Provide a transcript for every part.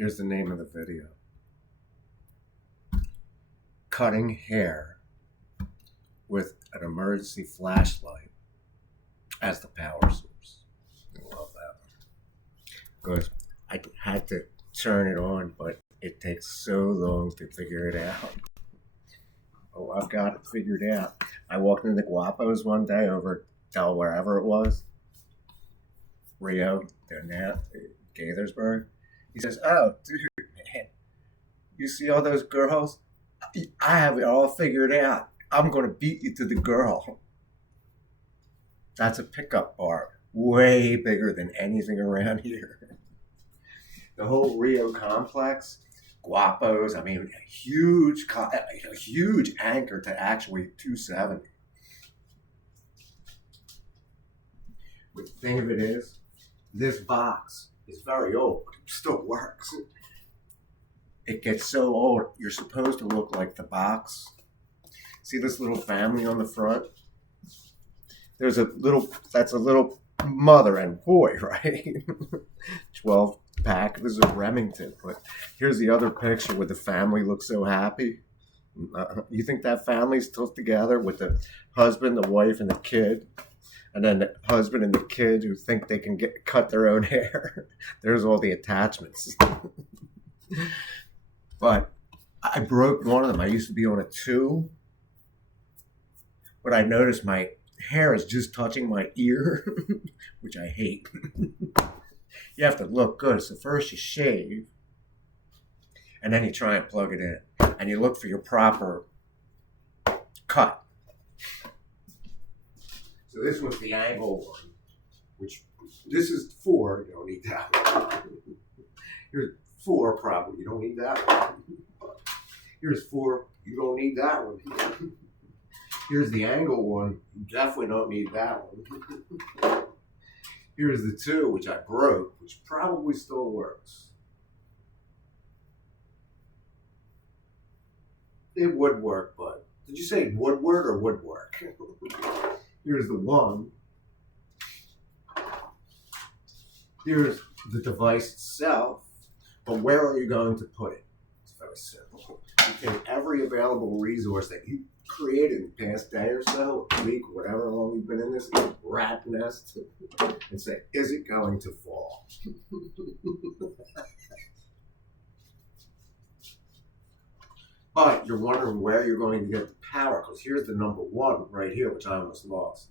Here's the name of the video. Cutting hair with an emergency flashlight as the power source. I love that one. Because I had to turn it on, but it takes so long to figure it out. Oh, I've got it figured out. I walked into Guapo's one day over wherever it was. Rio, Gaithersburg. He says, "Oh, dude, man, you see all those girls? I have it all figured out. I'm going to beat you to the girl." That's a pickup bar, way bigger than anything around here. The whole Rio complex, Guapos, I mean, a huge anchor to actually 270. But the thing of it is, this box is very old, but it still works. It gets so old, you're supposed to look like the box. See this little family on the front? That's a little mother and boy, right? 12 pack. This is a Remington. But here's the other picture where the family looks so happy. You think that family's still together with the husband, the wife, and the kid? And then the husband and the kid who think they can cut their own hair. There's all the attachments. But I broke one of them. I used to be on a 2. But I noticed my hair is just touching my ear, which I hate. You have to look good. So first you shave, and then you try and plug it in. And you look for your proper cut. So this was the angle one, which this is 4. You don't need that one. Here's 4 probably. You don't need that one. Here's 4. You don't need that one. Here's the angle one. You definitely don't need that one. Here's the 2, which I broke, which probably still works. It would work, but did you say woodward or woodwork? Here's the 1. Here's the device itself, but where are you going to put it? It's very simple. You take every available resource that you created in the past day or so, a week, whatever long you've been in this rat nest, and say, is it going to fall? But you're wondering where you're going to get the power, because here's the number 1 right here, which I almost lost.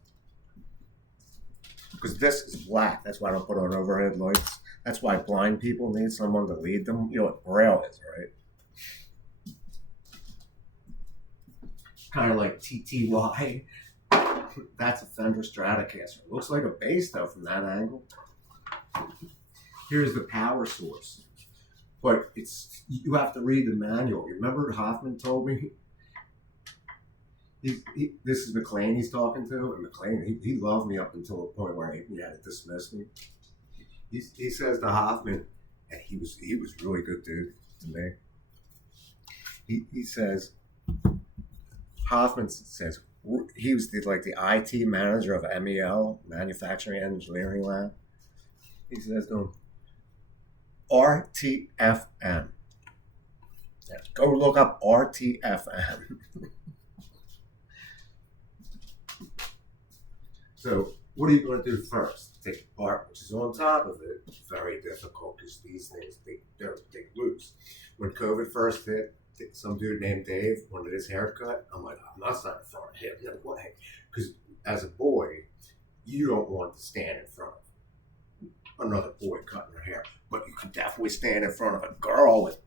Because this is black. That's why I don't put on overhead lights. That's why blind people need someone to lead them. You know what Braille is, right? Kind of like TTY. That's a Fender Stratocaster. It looks like a bass, though, from that angle. Here's the power source. But you have to read the manual. Remember Hoffman told me? This is McLean he's talking to, and McLean, he loved me up until the point where he had to dismiss me. He says to Hoffman, and he was really good dude to me. He says, Hoffman says, he was the IT manager of MEL, Manufacturing Engineering Lab. He says to him, RTFM. Go look up RTFM. So what are you going to do first? Take the part which is on top of it. It's very difficult because these things, they loose. When COVID first hit, some dude named Dave wanted his haircut. I'm like, I'm not standing in front of him, no way. Because as a boy, you don't want to stand in front of another boy cutting their hair. But you can definitely stand in front of a girl with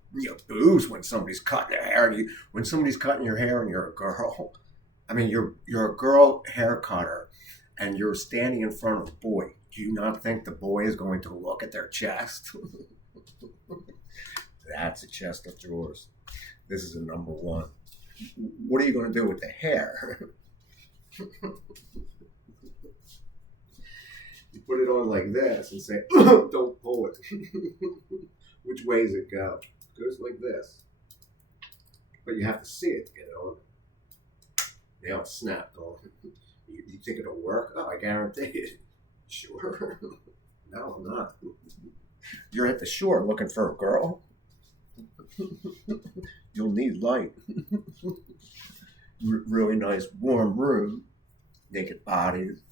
boobs when somebody's cutting their hair. When somebody's cutting your hair and you're a girl, I mean, you're a girl hair cutter and you're standing in front of a boy. Do you not think the boy is going to look at their chest? That's a chest of drawers. This is a number 1. What are you going to do with the hair? You put it on like this and say, don't pull it. Which way does it go? It goes like this. But you have to see it to get it on. Now it's snapped on. You think it'll work? Oh, I guarantee it. Sure. No, I'm not. You're at the shore looking for a girl. You'll need light. Really nice warm room, naked bodies.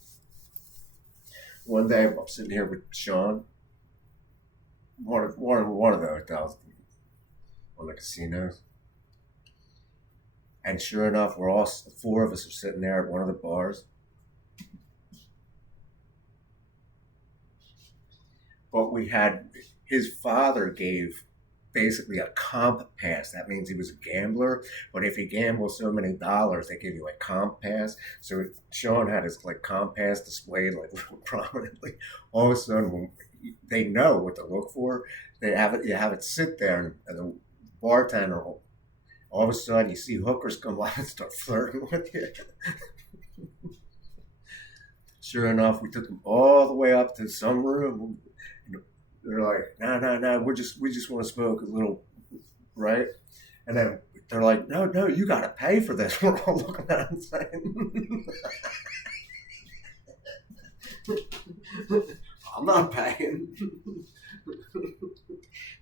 One day I'm sitting here with Sean, one of the hotels, one of the casinos, and sure enough, we're all four of us are sitting there at one of the bars. But we had his father gave basically a comp pass. That means he was a gambler. But if he gambled so many dollars, they give you a comp pass. So Sean had his like comp pass displayed like prominently. All of a sudden, when they know what to look for. They have it. You have it sit there, and the bartender will, all of a sudden you see hookers come by and start flirting with you. Sure enough, we took them all the way up to some room. They're like, no, we just want to smoke a little, right? And then they're like, no, you got to pay for this. We're all looking at them saying, I'm not paying.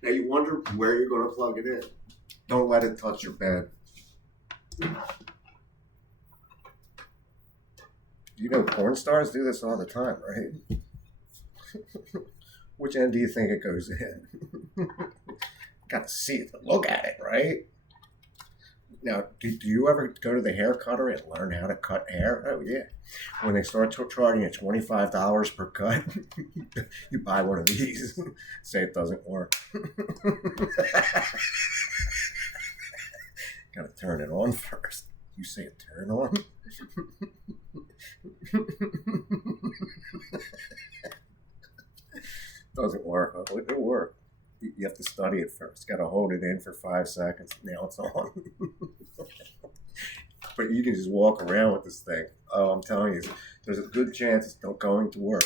Now you wonder where you're going to plug it in. Don't let it touch your bed. You know, porn stars do this all the time, right? Which end do you think it goes in? Got to see it, look at it, right? Now, do you ever go to the hair cutter and learn how to cut hair? Oh, yeah. When they start charging you $25 per cut, you buy one of these. Say it doesn't work. Got to turn it on first. You say it turn on? Doesn't work. It'll work. You have to study it first. Got to hold it in for 5 seconds. Now it's on. But you can just walk around with this thing. Oh, I'm telling you, there's a good chance it's not going to work.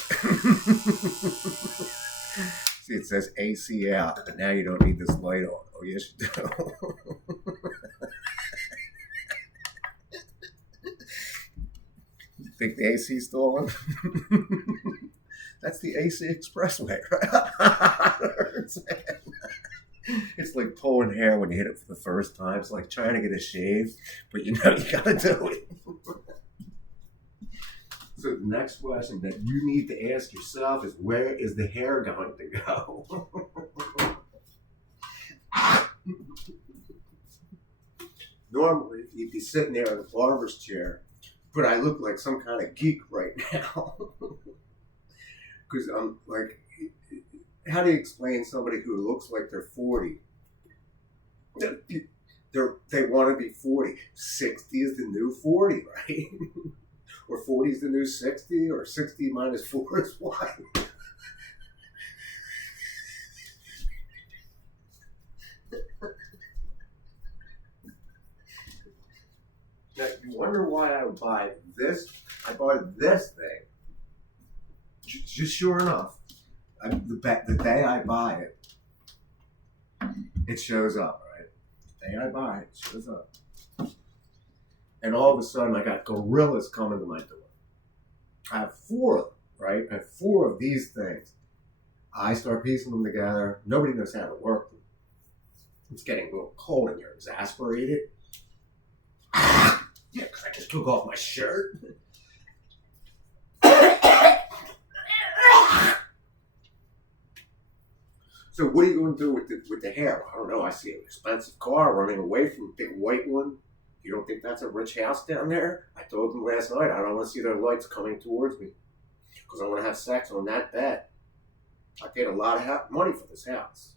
See, it says AC out, but now you don't need this light on. Oh, yes, you do. You think the AC's still on? That's the AC Expressway, right? It's like pulling hair when you hit it for the first time. It's like trying to get a shave, but you know you gotta do it. So the next question that you need to ask yourself is, where is the hair going to go? Normally, you'd be sitting there in a barber's chair, but I look like some kind of geek right now. Because I'm like, how do you explain somebody who looks like they're 40? They want to be 40. 60 is the new 40, right? Or 40 is the new 60, or 60 minus 4 is 1. Now, you wonder why I would buy this? I bought this thing. Just sure enough, the day I buy it, it shows up, right? The day I buy it, it shows up. And all of a sudden, I got gorillas coming to my door. I have 4 of them, right? I have 4 of these things. I start piecing them together. Nobody knows how to work them. It's getting a little cold and you're exasperated. Yeah, because I just took off my shirt. So what are you going to do with the hair? I don't know. I see an expensive car running away from a big white one. You don't think that's a rich house down there? I told them last night I don't want to see their lights coming towards me because I want to have sex on that bed. I paid a lot of money for this house.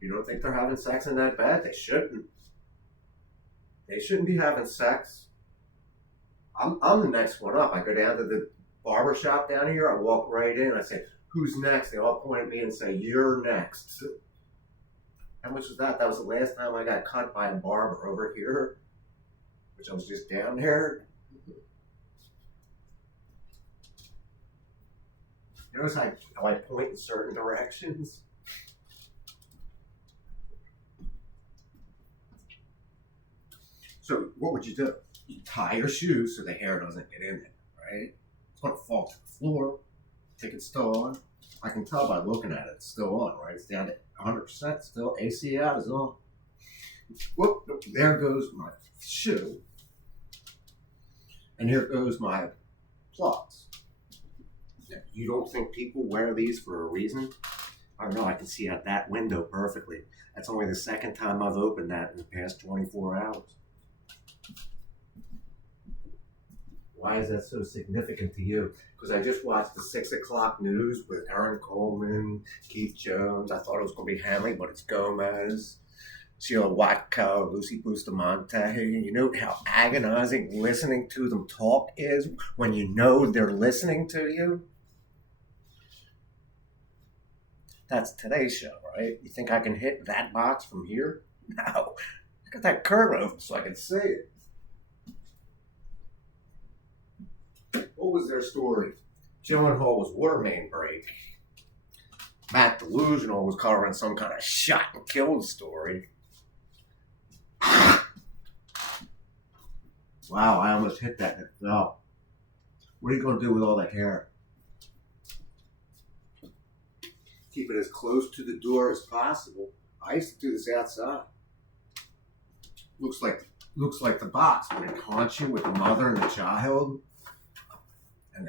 You don't think they're having sex in that bed? They shouldn't. They shouldn't be having sex. I'm the next one up. I go down to the barber shop down here. I walk right in. I say, who's next? They all point at me and say, you're next. How much was that? That was the last time I got cut by a barber over here, which I was just down there. Notice how I point in certain directions? So what would you do? You tie your shoes so the hair doesn't get in it, right? It's going to fall to the floor. Think it's still on. I can tell by looking at it, it's still on, right? It's down to 100% still. AC out is all. Whoop, there goes my shoe. And here goes my plugs. You don't think people wear these for a reason? I don't know. I can see out that window perfectly. That's only the second time I've opened that in the past 24 hours. Why is that so significant to you? Because I just watched the 6 o'clock news with Aaron Coleman, Keith Jones. I thought it was going to be Hanley, but it's Gomez, Sheila Watko, Lucy Bustamante. You know how agonizing listening to them talk is when you know they're listening to you? That's today's show, right? You think I can hit that box from here? No. I got that curtain open so I can see it. What was their story? Gyllenhaal was water main break. Matt Delusional was covering some kind of shot and killed story. Wow, I almost hit that. No. What are you going to do with all that hair? Keep it as close to the door as possible. I used to do this outside. Looks like the box when it haunts you with the mother and the child. And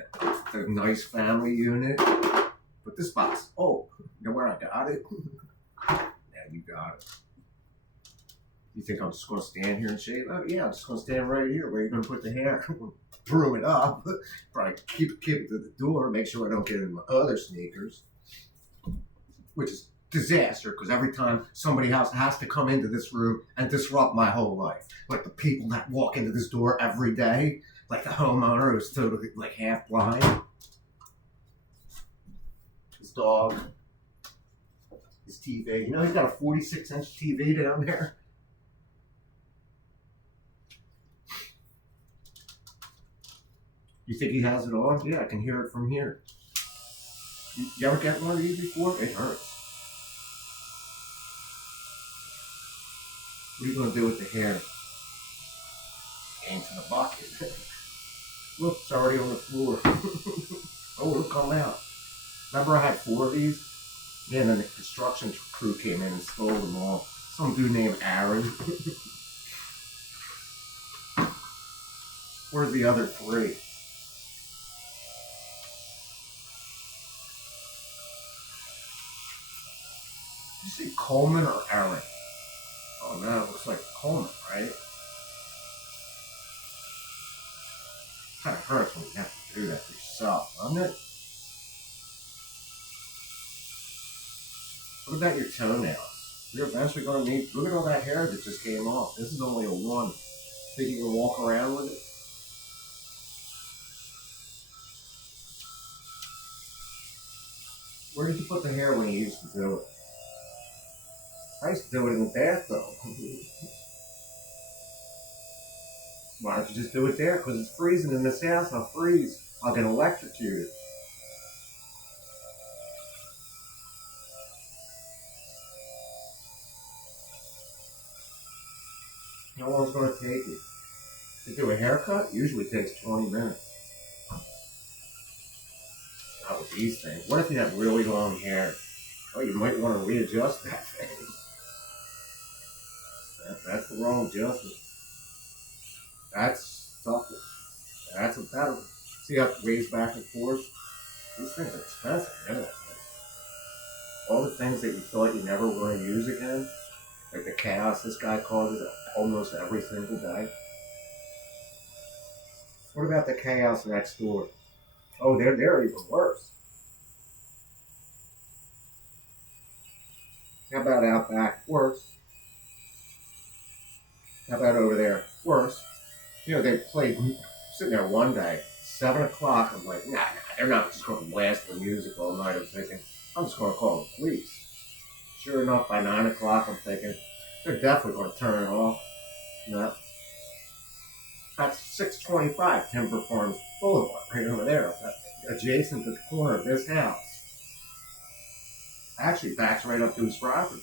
the nice family unit. But this box, oh, you know where I got it? Yeah, you got it. You think I'm just going to stand here and shave? Oh, yeah, I'm just going to stand right here. Where are you going to put the hair? Brew it up. Probably keep it to the door. Make sure I don't get in my other sneakers. Which is disaster, because every time somebody else has to come into this room and disrupt my whole life. Like the people that walk into this door every day. Like the homeowner who's totally like half blind. His dog. His TV. You know he's got a 46-inch TV down there. You think he has it on? Yeah, I can hear it from here. You ever get one of these before? It hurts. What are you going to do with the hair? Into the bucket. Look, it's already on the floor. Oh, it'll come out. Remember I had 4 of these? Yeah, and then the construction crew came in and stole them all. Some dude named Aaron. Where's the other 3? Did you say Coleman or Aaron? Oh no, it looks like Coleman, right? Kind of hurts when you have to do that yourself, doesn't it? What about your toenails? You're eventually going to need. Look at all that hair that just came off. This is only a 1. Think you can walk around with it? Where did you put the hair when you used to do it? I used to do it in the bathtub. Why don't you just do it there? Because it's freezing in this house. I'll freeze. I'll get electrocuted. How long is it going to take you? To do a haircut? Usually takes 20 minutes. Not with these things. What if you have really long hair? Oh, you might want to readjust that thing. That's the wrong adjustment. That's tough. That's a better one. See how it weighs back and forth? These things are expensive, anyway. All the things that you thought you never were going to use again, like the chaos this guy causes almost every single day. What about the chaos next door? Oh, they're even worse. How about out back? Worse. How about over there? Worse. You know, they played, sitting there one day, 7 o'clock, I'm like, nah, they're not just going to blast the music all night. I'm thinking, I'm just going to call the police. Sure enough, by 9 o'clock, I'm thinking, they're definitely going to turn it off. No. That's 625 Timber Farms Boulevard, right over there, adjacent to the corner of this house. Actually, backs right up to his property.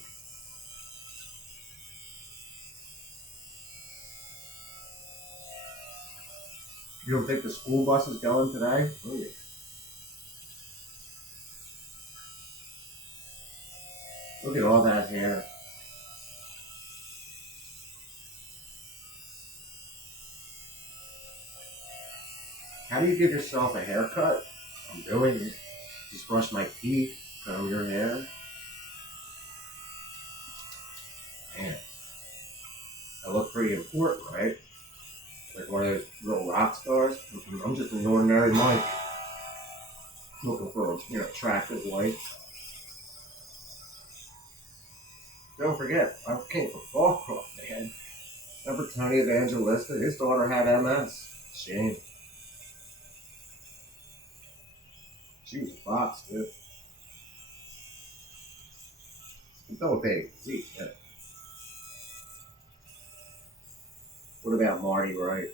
You don't think the school bus is going today? Oh, yeah. Look at all that hair. How do you give yourself a haircut? I'm doing it. Just brush my teeth, comb your hair. Man, I look pretty important, right? Like one of those real rock stars. I'm just an ordinary Mike, looking for a attractive wife. Don't forget, I came from Fallcroft, man. Remember Tony Evangelista? His daughter had MS. Shame. She was a fox, dude. Don't take it. Yeah. What about Marty Wright?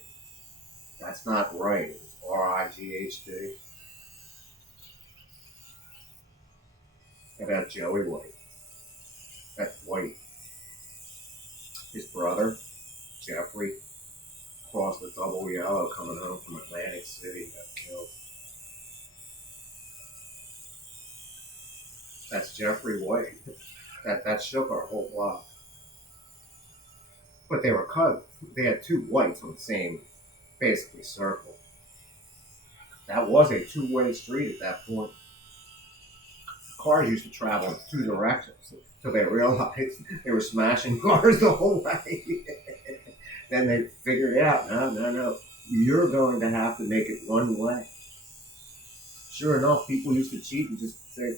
That's not right. It's R-I-G-H-T. How about Joey White? That's White. His brother, Jeffrey, crossed the double yellow coming home from Atlantic City, got killed. That's Jeffrey White. That shook our whole block. But they were cut. They had two whites on the same, basically, circle. That was a two-way street at that point. Cars used to travel in two directions until they realized they were smashing cars the whole way. Then they figured out, no, you're going to have to make it one way. Sure enough, people used to cheat and just say,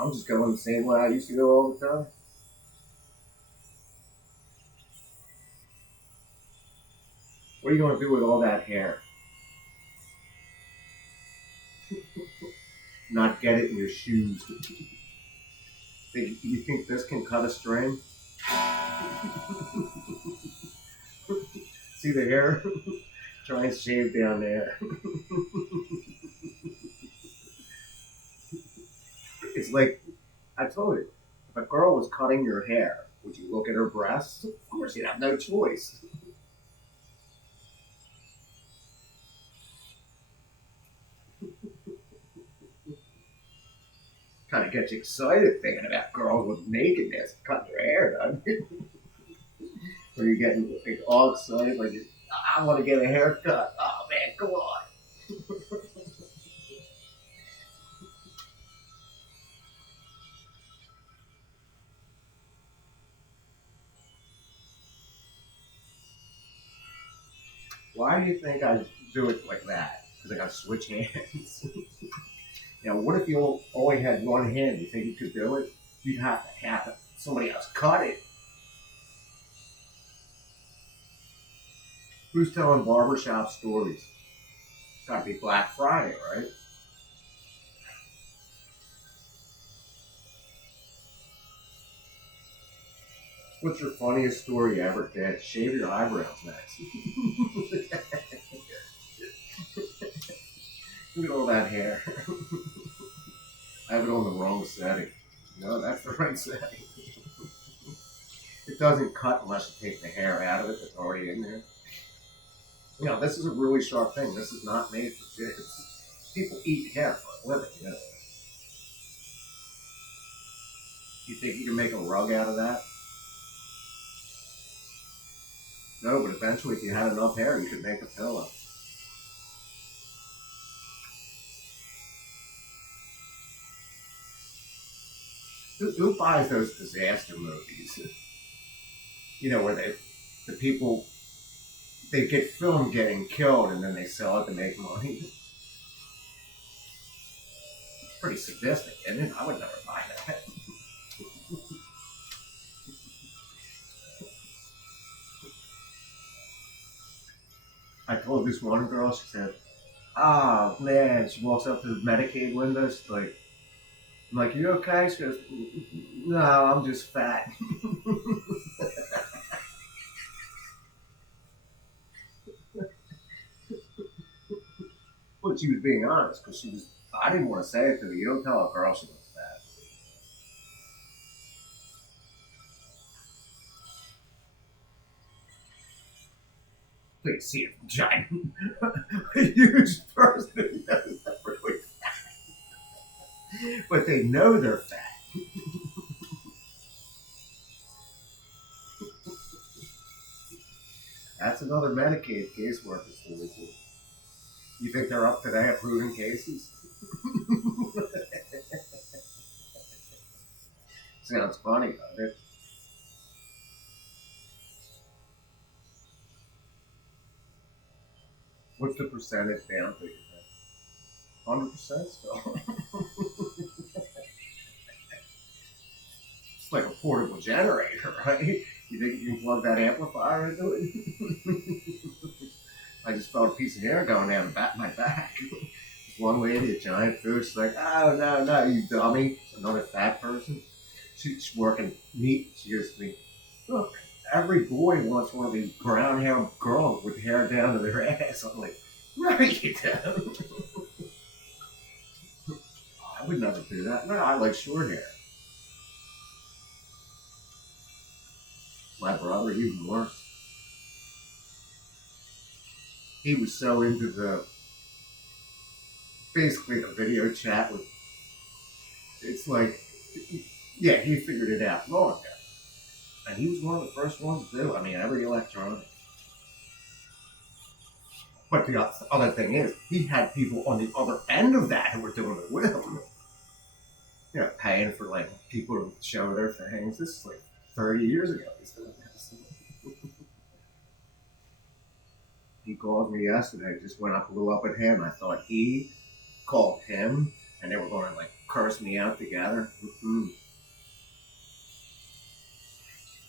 I'm just going the same way I used to go all the time. What are you going to do with all that hair? Not get it in your shoes. You think this can cut a string? See the hair? Try and shave down there. It's like, I told you, if a girl was cutting your hair, would you look at her breasts? Of course, you'd have no choice. Kind of gets you excited thinking about girls with nakedness cutting their hair, doesn't it? When you're getting like, all excited, like, I want to get a haircut. Oh man, come on. Why do you think I do it like that? Because I got to switch hands. Now, what if you only had one hand? You think you could do it? You'd have to have somebody else cut it. Who's telling barbershop stories? It's got to be Black Friday, right? What's your funniest story you ever did? Shave your eyebrows next. Look at all that hair. I have it on the wrong setting. No, that's the right setting. It doesn't cut unless you take the hair out of it that's already in there. This is a really sharp thing. This is not made for kids. People eat hair for a living. You think you can make a rug out of that? No, but eventually if you had enough hair, you could make a pillow. Who buys those disaster movies? Where the people, they get filmed getting killed and then they sell it to make money. It's pretty sadistic, isn't it? I would never buy that. I told this one girl, she said, man, she walks up to the Medicaid window, she's like, I'm like, you okay? She goes, no, I'm just fat. But she was being honest, because I didn't want to say it to her. You don't tell a girl she was fat. Please see a giant, a huge person knows they're really fat. But they know they're fat. That's another Medicaid caseworker story too. You think they're up today approving cases? Sounds funny, doesn't it? What's the percentage down to? 100% still. It's like a portable generator, right? You think you can plug that amplifier into it? I just felt a piece of hair going down the back of my back. This one lady, a giant food, she's like, "Oh, no, no, you dummy." Another fat person. She's working meat. She goes to me, "Look, every boy wants one of these brown haired girls with hair down to their ass." I'm like, "No, you don't." I would never do that. No, I like short hair. My brother, even worse. He was so into basically the video chat with, it's like, yeah, he figured it out long ago. And he was one of the first ones to do. I mean, every electronic. But the other thing is, he had people on the other end of that who were doing it with him. You know, paying for like people to show their things. This is like 30 years ago. He's doing this. He called me yesterday, just when I blew up at him. I thought he called him and they were going to like curse me out together. Mm-mm.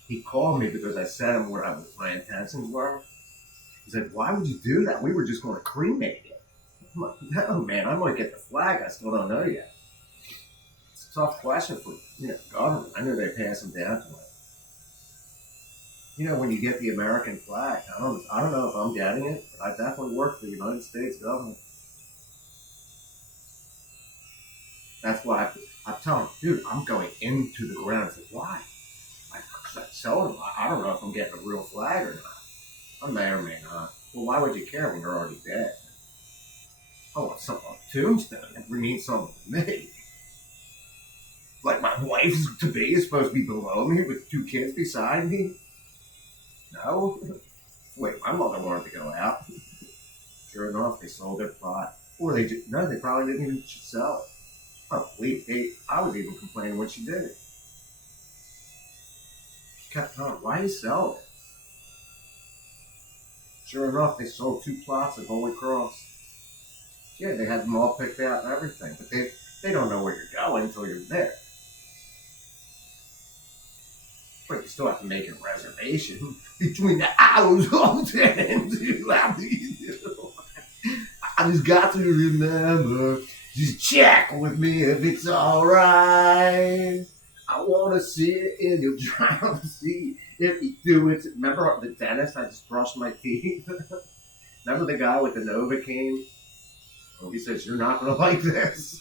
He called me because I said him where my intentions were. He said, "Why would you do that? We were just going to cremate it." I'm like, "No, man, I might get the flag. I still don't know yet." It's a tough question for government. I knew they'd pass them down to it. When you get the American flag, I don't know if I'm getting it, but I definitely work for the United States government. That's why I'm telling him, dude, I'm going into the ground. I said, "Why?" I told him, I don't know if I'm getting a real flag or not. I may or may not. Well, why would you care when you're already dead? I want something on a tombstone. It means something to me. Like my wife to be is supposed to be below me with 2 kids beside me. No? Wait, my mother wanted to go out. Sure enough, they sold their plot. Or they probably didn't even sell it. Oh, wait, I was even complaining when she did it. She kept telling, "Why you sell it?" Sure enough, they sold 2 plots at Holy Cross. Yeah, they had them all picked out and everything, but they don't know where you're going until you're there. But you still have to make a reservation between the hours of 10 and 2. I just got to remember, just check with me if it's alright. I want to sit in your driver's seat if you do it. Remember the dentist? I just brushed my teeth. Remember the guy with the Novocaine? Oh, he says, "You're not going to like this."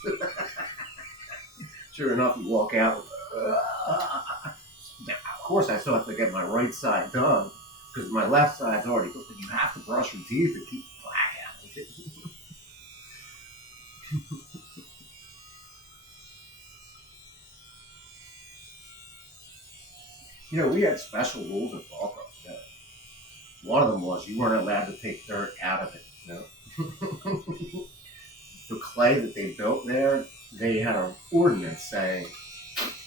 Sure enough, you walk out. Now, of course, I still have to get my right side done because my left side's already cooked. But you have to brush your teeth to keep the plaque out. We had special rules at Baltimore. One of them was you weren't allowed to take dirt out of it. The clay that they built there, they had an ordinance saying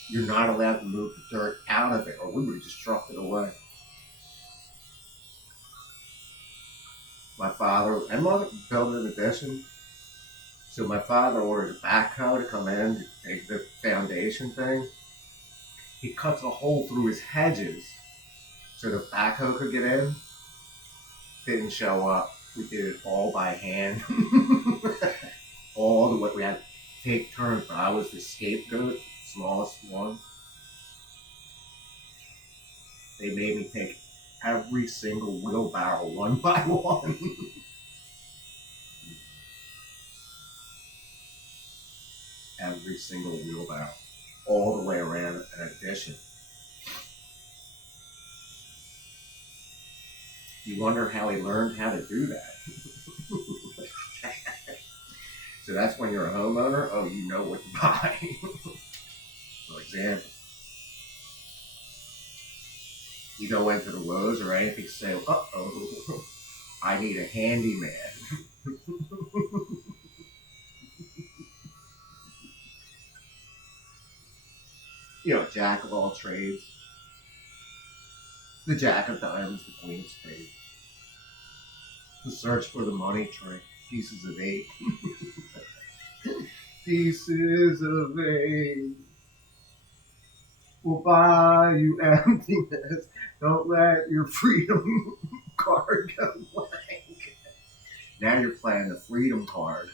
you're not allowed to move the dirt out of it, or we would have just trucked it away. My father and mother built an addition, so my father orders a backhoe to come in to take the foundation thing. He cuts a hole through his hedges so the backhoe could get in. Didn't show up. We did it all by hand. All the way. We had to take turns, but I was the scapegoat, smallest one. They made me take every single wheelbarrow one by one. Every single wheelbarrow. All the way around an addition. You wonder how he learned how to do that. So that's when you're a homeowner, you know what to buy. For example, You go into the Lowe's or anything, say, uh-oh, I need a handyman. You know, jack of all trades. The jack of diamonds, the queen of spades. The search for the money tree. Pieces of eight. Pieces of eight will buy you emptiness. Don't let your freedom card go blank. Now you're playing the freedom card.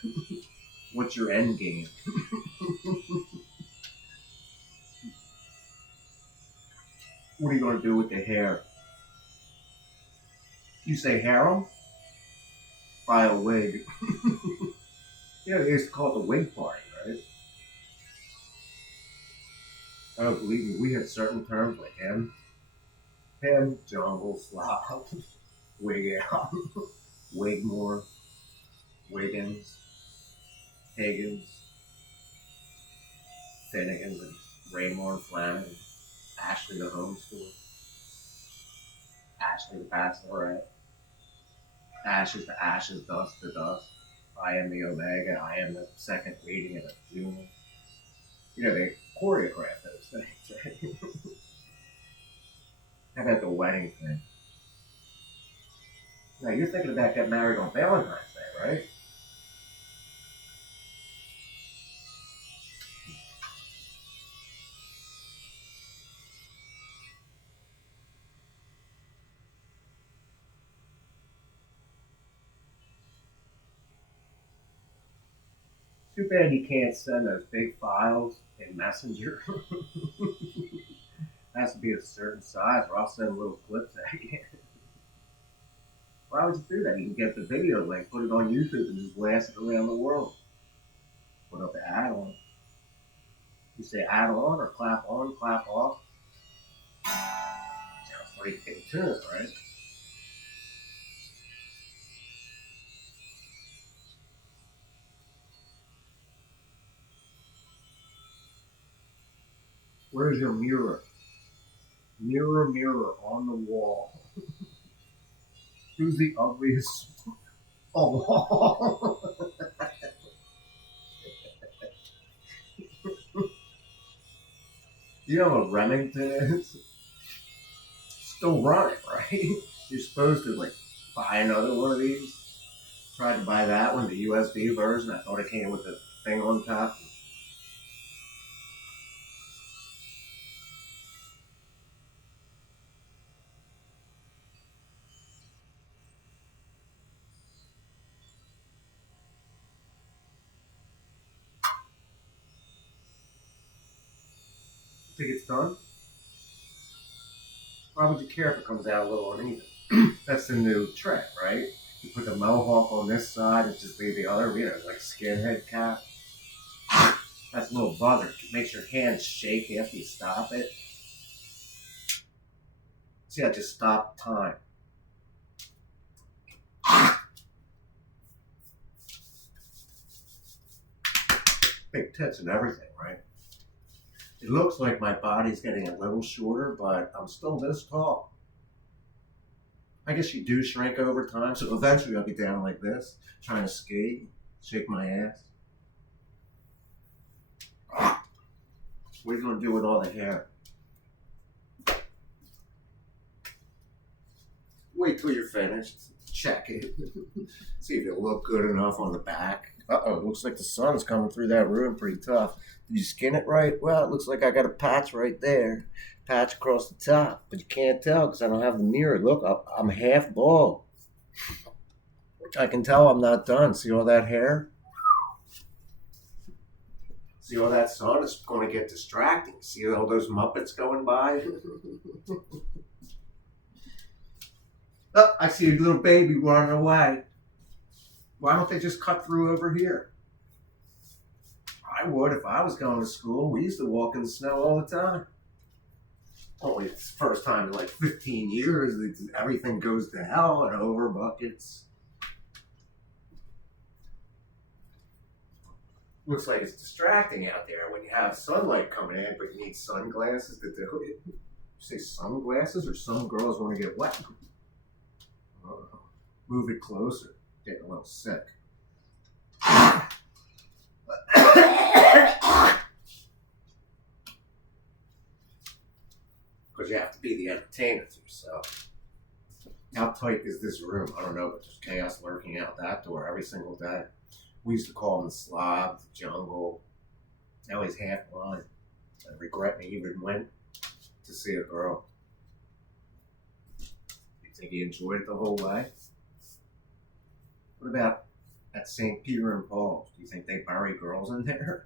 What's your end game? What are you going to do with the hair? You say harem? Buy a wig. Yeah, they used to call it the wig party, right? Oh, believe me, we had certain terms like him, jungle, flop, wig out, Wigmore, Wiggins, Higgins, Finnegan, and Raymore and Flanagan, Ashley the homeschool, Ashley the bachelorette, Ashes to ashes, dust to dust. I am the Omega, I am the second reading of a junior. You know, they choreograph those things, right? How about the wedding thing? Now, you're thinking about getting married on Valentine's Day, right? Too bad you can't send those big files in Messenger. It has to be a certain size, or I'll send little clips at you. Why would you do that? You can get the video link, put it on YouTube, and just blast it around the world. Put up the add-on. You say add on or clap on, clap off. Sounds pretty in tune, right? Where's your mirror? Mirror, mirror on the wall. Who's the ugliest on the wall? You know what Remington is? Still running, right? You're supposed to like buy another one of these. Tried to buy that one, the USB version. I thought it came with the thing on top. Think it's done? Why would you care if it comes out a little uneven? That's the new trick, right? You put the mohawk on this side and just leave the other, you know, like skinhead cap. That's a little buzzer. It makes your hands shake after you stop it. See, I just stopped time. Big tits and everything, right? It looks like my body's getting a little shorter, but I'm still this tall. I guess you do shrink over time, so eventually I'll be down like this, trying to skate, shake my ass. What are you going to do with all the hair? Wait till you're finished. Check it. See if it look good enough on the back. Uh-oh, it looks like the sun's coming through that room pretty tough. Did you skin it right? Well, it looks like I got a patch right there. Patch across the top. But you can't tell because I don't have the mirror. Look, I'm half bald. I can tell I'm not done. See all that hair? See all that sun? It's going to get distracting. See all those Muppets going by? Oh, I see a little baby running away. Why don't they just cut through over here? I would if I was going to school. We used to walk in the snow all the time. Only it's the first time in like 15 years everything goes to hell and over buckets. Looks like it's distracting out there when you have sunlight coming in, but you need sunglasses to do it. say sunglasses or some girls want to get wet. Move it closer. Getting a little sick. Because you have to be the entertainer to yourself. How tight is this room? I don't know, but there's chaos lurking out that door every single day. We used to call him the slob, the jungle. Now he's half blind. I regret me even went to see a girl. You think he enjoyed it the whole way? What about at St. Peter and Paul's? Do you think they bury girls in there?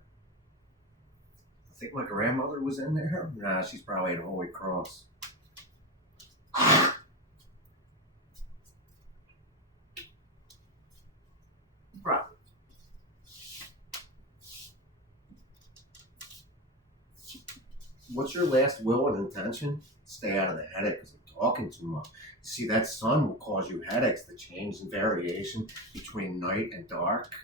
I think my grandmother was in there. Nah, she's probably in Holy Cross. Probably. What's your last will and intention? Stay out of the headache because I'm talking too much. See, that sun will cause you headaches, the change and variation between night and dark.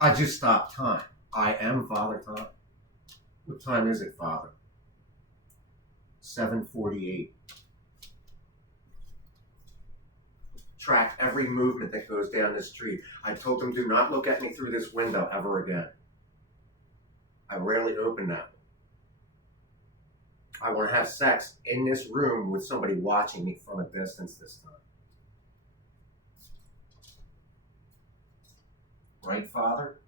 I just stopped time. I am Father Time. What time is it, Father? 7:48. Track every movement that goes down the street. I told them, do not look at me through this window ever again. I rarely open that. I want to have sex in this room with somebody watching me from a distance this time. Right, Father?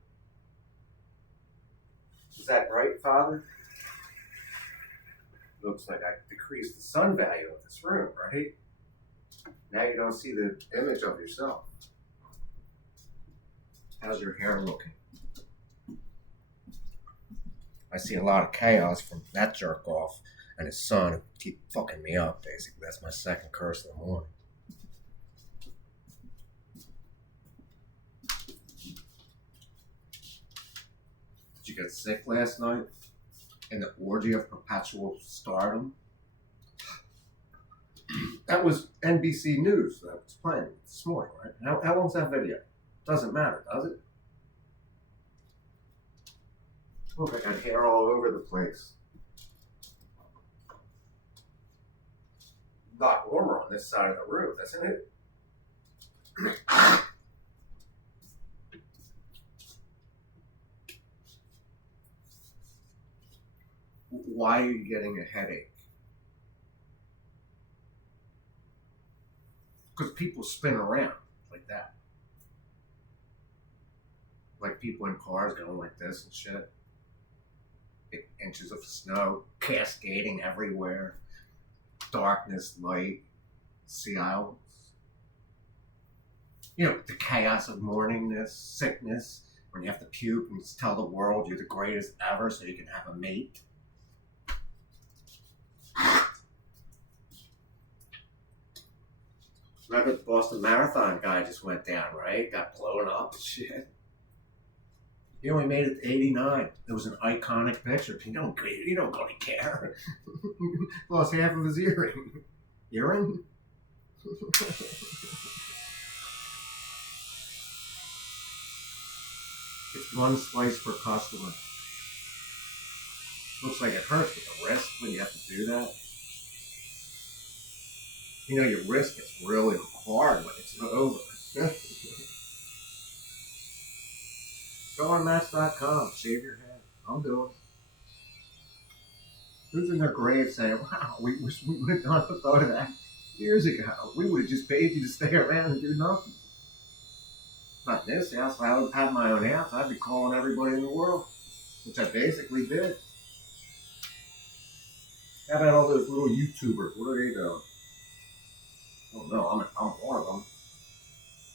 Is that right, Father? Looks like I decreased the sun value of this room, right? Now you don't see the image of yourself. How's your hair looking? I see a lot of chaos from that jerk off and his son who keep fucking me up, basically. That's my second curse of the morning. Did you get sick last night? In the orgy of perpetual stardom? That was NBC News that was playing this morning, right? How long's that video? Doesn't matter, does it? Look, I got hair all over the place. A lot warmer on this side of the roof, isn't it? Why are you getting a headache? Because people spin around like that. Like people in cars going like this and shit. 8 inches of snow cascading everywhere. Darkness, light, sea islands. You know, the chaos of mourningness, sickness, when you have to puke and tell the world you're the greatest ever so you can have a mate. Remember the Boston Marathon guy just went down, right? Got blown up and shit. He only made it to 89. It was an iconic picture. You don't really care. Lost half of his earring. Earring? It's one slice per customer. Looks like it hurts with the wrist when you have to do that. You know, your wrist gets really hard when it's over. Go on Match.com, shave your head. I'm doing it. Who's in their grave saying, wow, we wish we would have not thought of that years ago. We would have just paid you to stay around and do nothing. Not in this house. If I would have my own house, I'd be calling everybody in the world, which I basically did. How about all those little YouTubers? What are they doing? Oh no, I'm one of them.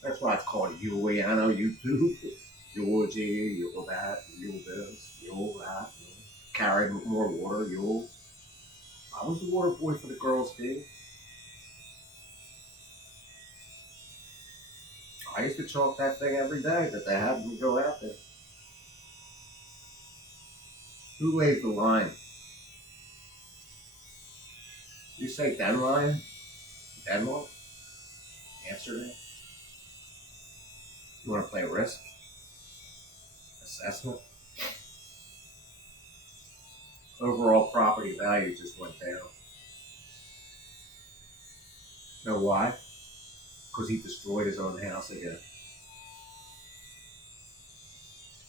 That's why it's called Yuliano YouTube. Georgie, you'll that, you'll this, you'll that. Carry more water, you'll. I was the water boy for the girls' team. I used to chalk that thing every day that they had me go out there. Who lays the line? You say Den Lion? Denmark? Amsterdam? You want to play Risk? Assessment? Overall property property value just went down. Know why? Because he destroyed his own house again.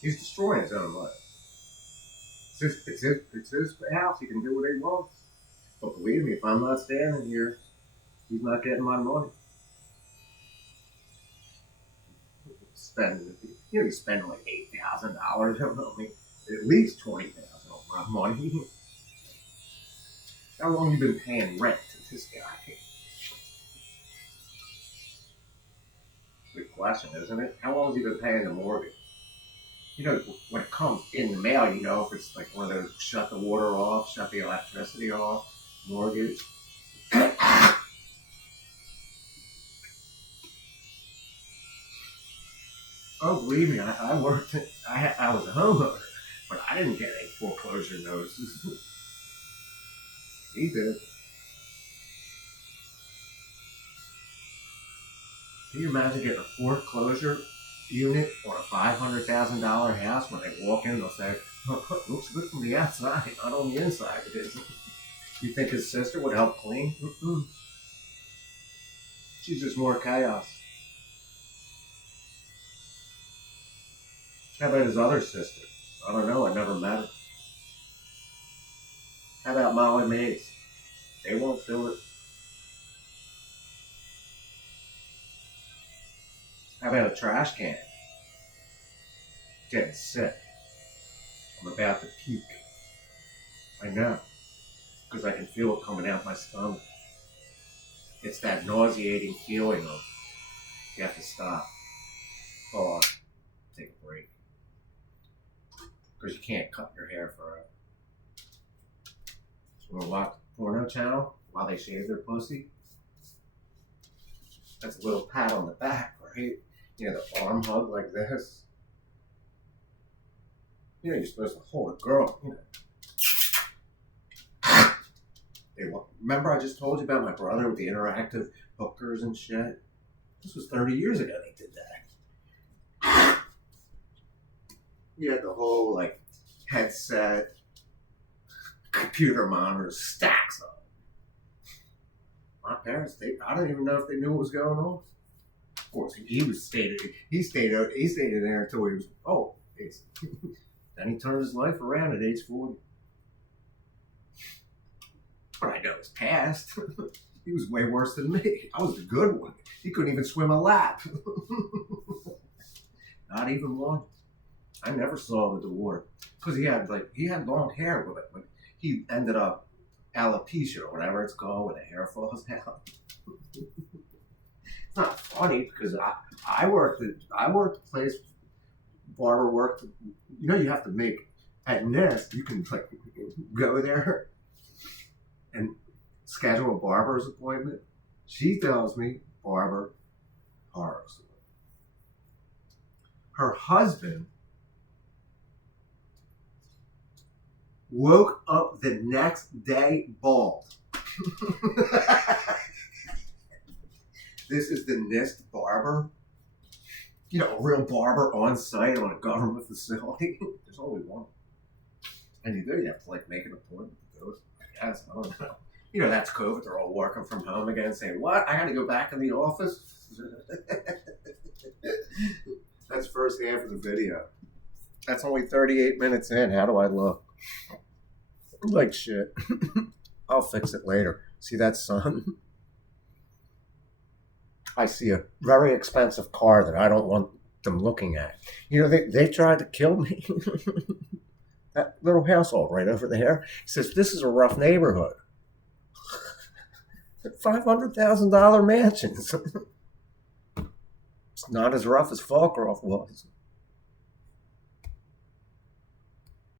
He's destroying his own life. It's his house. He can do what he wants. But believe me, if I'm not standing here, he's not getting my money. He's spending like $8,000 on me. At least $20,000 on my money. How long you been paying rent to this guy? Good question, isn't it? How long has he been paying the mortgage? You know, when it comes in the mail, you know, if it's like one of those shut the water off, shut the electricity off, mortgage. Oh, believe me, I worked, I was a homeowner, but I didn't get any foreclosure notices. He did. Can you imagine getting a foreclosure unit on a $500,000 house? When they walk in, they'll say, oh, it looks good from the outside, not on the inside it isn't. You think his sister would help clean? Mm-mm. She's just more chaos. How about his other sister? I don't know, I never met her. How about Molly Mays? They won't do it. How about a trash can? Getting sick. I'm about to puke. I know. Because I can feel it coming out my stomach. It's that nauseating feeling of you have to stop. Pause. Take a break. Because you can't cut your hair forever. So we'll watch the porno channel while they shave their pussy. That's a little pat on the back, right? You know, the arm hug like this. You know, you're supposed to hold a girl, you know. Remember I just told you about my brother with the interactive hookers and shit? This was 30 years ago they did that. You had the whole, like, headset, computer monitors, stacks of them. My parents, I don't even know if they knew what was going on. Of course, he stayed in there until he was, then he turned his life around at age 40. But I know his past. He was way worse than me. I was the good one. He couldn't even swim a lap. Not even one. I never saw him with the water. Because he had long hair with it. But he ended up alopecia or whatever it's called when the hair falls out. It's not funny because I worked a place, barber worked, you know, you have to make, at Nest, you can like go there and schedule a barber's appointment. She tells me, barber, horror story. Her husband woke up the next day bald. This is the NIST barber. You know, a real barber on site on a government facility. There's only one. And you have to like make an appointment to do it. I guess, I don't know. You know, that's COVID. They're all working from home again saying, what? I got to go back in the office? That's first half of the video. That's only 38 minutes in. How do I look? Like shit. I'll fix it later. See that sun? I see a very expensive car that I don't want them looking at. You know, they tried to kill me. That little household right over there. He says, this is a rough neighborhood. $500,000 mansions. It's not as rough as Fallcroft was.